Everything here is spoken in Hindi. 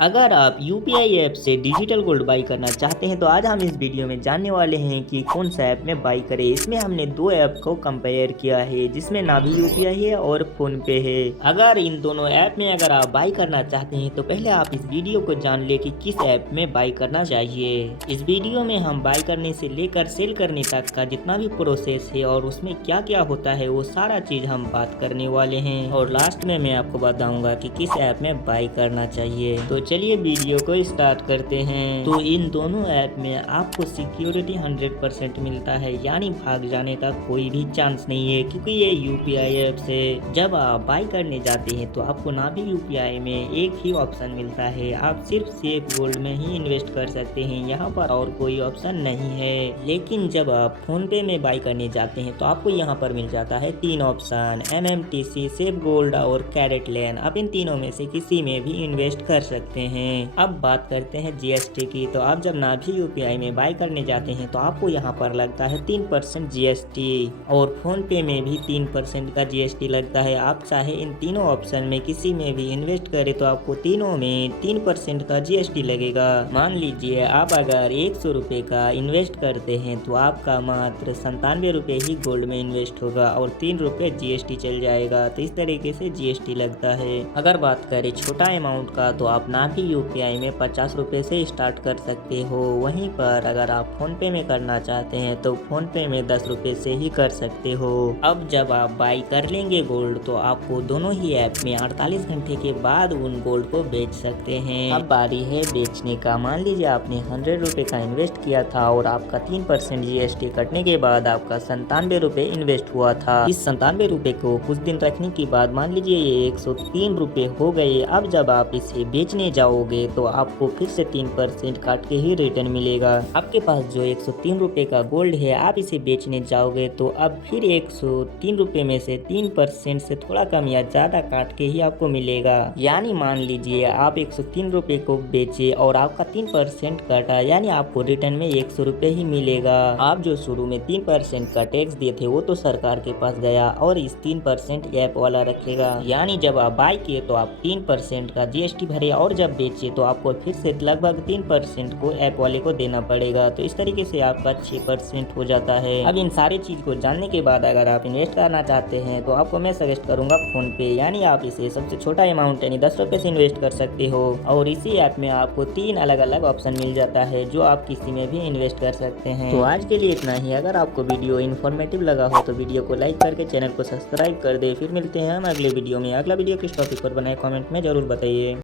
अगर आप यूपीआई ऐप से डिजिटल गोल्ड बाई करना चाहते हैं तो आज हम इस वीडियो में जानने वाले हैं कि कौन सा ऐप में बाई करें। इसमें हमने दो ऐप को कंपेयर किया है जिसमें नाभी यूपीआई है और फोन पे है। अगर इन दोनों ऐप में अगर आप बाई करना चाहते हैं तो पहले आप इस वीडियो को जान ले कि किस ऐप में बाई करना चाहिए। इस वीडियो में हम बाई करने से लेकर सेल करने तक का जितना भी प्रोसेस है और उसमें क्या क्या होता है वो सारा चीज हम बात करने वाले हैं और लास्ट में मैं आपको बताऊंगा कि किस ऐप में बाई करना चाहिए। तो चलिए वीडियो को स्टार्ट करते हैं। तो इन दोनों ऐप में आपको सिक्योरिटी 100% मिलता है, यानी भाग जाने का कोई भी चांस नहीं है क्योंकि ये यूपीआई ऐप से जब आप बाई करने जाते हैं तो आपको नाभी यूपीआई में एक ही ऑप्शन मिलता है। आप सिर्फ सेफ गोल्ड में ही इन्वेस्ट कर सकते हैं, यहाँ पर और कोई ऑप्शन नहीं है। लेकिन जब आप फोन पे में बाई करने जाते हैं तो आपको यहाँ पर मिल जाता है 3 ऑप्शन, एमएमटीसी, सेफ गोल्ड और कैरेट लेन। आप इन तीनों में से किसी में भी इन्वेस्ट कर सकते हैं। अब बात करते हैं जीएसटी की। तो आप जब नाभी यूपीआई में बाई करने जाते हैं तो आपको यहाँ पर लगता है 3% जीएसटी और फोन पे में भी 3% का जीएसटी लगता है। आप चाहे इन तीनों ऑप्शन में किसी में भी इन्वेस्ट करें तो आपको तीनों में 3% का जीएसटी लगेगा। मान लीजिए आप अगर 100 रुपये का इन्वेस्ट करते हैं तो आपका मात्र 97 रुपये ही गोल्ड में इन्वेस्ट होगा और 3 रुपये जीएसटी चल जाएगा। तो इस तरीके से जीएसटी लगता है। अगर बात करें छोटा अमाउंट का तो आप नाभी यूपीआई में 50 रुपये से स्टार्ट कर सकते हो। वहीं पर अगर आप फोन पे में करना चाहते हैं तो फोन पे में 10 रुपये से ही कर सकते हो। अब जब आप बाई कर लेंगे गोल्ड तो आपको दोनों ही ऐप में 48 घंटे के बाद उन गोल्ड को बेच सकते हैं। अब बारी है बेचने का। मान लीजिए आपने 100 रुपये का इन्वेस्ट किया था और आपका 3% जीएसटी कटने के बाद आपका 97 रुपये इन्वेस्ट हुआ था। इस 97 रुपये को कुछ दिन रखने के बाद मान लीजिए ये 103 रुपये हो गए। अब जब आप इसे बेचने जाओगे तो आपको फिर से 3% काट के ही रिटर्न मिलेगा। आपके पास जो 103 रुपये का गोल्ड है आप इसे बेचने जाओगे तो अब फिर 103 रुपये में से 3% से थोड़ा कम या ज्यादा काट के ही आपको मिलेगा। यानी मान लीजिए आप 103 रुपये को बेचे और आपका 3% कटा, यानी आपको रिटर्न में 100 रुपये ही मिलेगा। आप जो शुरू में 3% का टैक्स दिए थे वो तो सरकार के पास गया और इस 3% ऐप वाला रखेगा। यानी जब आप बाई किए तो आप 3% का जीएसटी भरे और जब बेचे तो आपको फिर से लगभग 3% को ऐप वाले को देना पड़ेगा। तो इस तरीके से आपका 6% हो जाता है। अब इन सारी चीज को जानने के बाद अगर आप इन्वेस्ट करना चाहते हैं तो आपको मैं सजेस्ट करूंगा फोन पे, यानी आप इसे सबसे छोटा अमाउंट यानी 10 रुपए से इन्वेस्ट कर सकते हो और इसी ऐप में आपको 3 अलग अलग ऑप्शन मिल जाता है जो आप किसी में भी इन्वेस्ट कर सकते हैं। तो आज के लिए इतना ही। अगर आपको वीडियो इन्फॉर्मेटिव लगा हो तो वीडियो को लाइक करके चैनल को सब्सक्राइब कर दे। फिर मिलते हैं हम अगले वीडियो में। अगला वीडियो किस टॉपिक पर बनाए कमेंट में जरूर बताइए।